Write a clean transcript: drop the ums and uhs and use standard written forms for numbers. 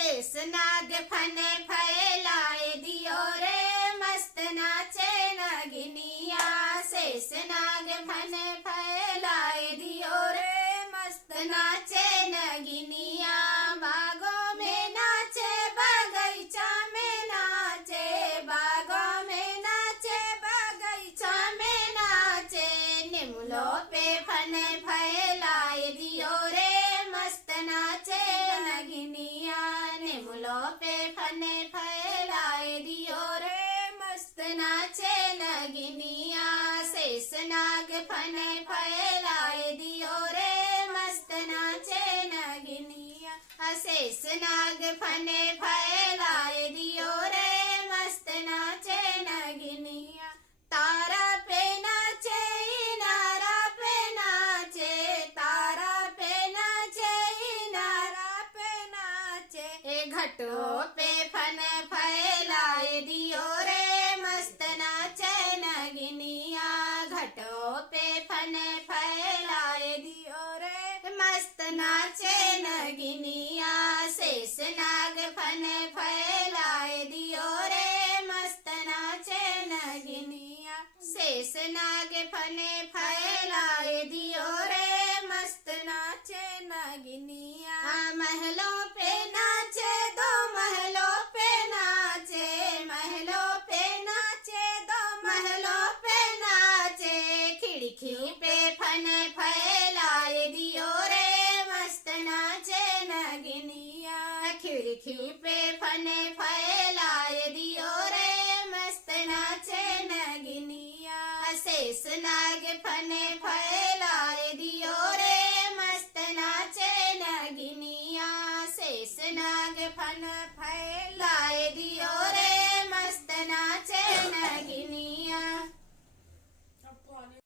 शेष नाग फन फैलाए दियो रे मस्त नाचे नगिनिया। शेष नाग फन फैलाए दियो रे मस्त नाचे नगिनिया। बागों में नाचे बगीचा में नाचे, बागों में नाचे बगीचा में नाचे। निमलों पे फन फैलाए दियो रे मस्त नाचे नगिनिया। निमलों पे फन फैलाए दियो रे मस्त नाचे नगिनिया। शेष नाग फन फैलाए दियो रे मस्त नाचे नगिनिया। शेष नाग फन फैलाए दियो रे मस्त नाचे नगिनिया। तारा पे नाचे इनारा पे नाचे, तारा पे नाचे इनारा पे नाचे। ए घटों पे फन फैलाए दियो रे मस्त नाचे नगिनिया। घटों पे फन फैलाए दियो रे मस्त नाचे नगिनिया। शेष नाग फन फैलाए दियो रे मस्त नाचे नगिनिया। शेष नाग फन फैलाए दियो रे मस्त नाचे नगिनिया। महलों पे नाचे दो महलों पे नाचे, महलों पे नाचे दो महलों पे नाचे। खिड़की पे फन फैलाए दियो रे मस्त नाचे नगिनिया। खिड़की पे फन फैलाए दियो रे मस्त नाचे नगिनिया। शेष नाग फन फैलाए दियो रे मस्त नाचे नगिनिया। शेष नाग फन फैलाए दियो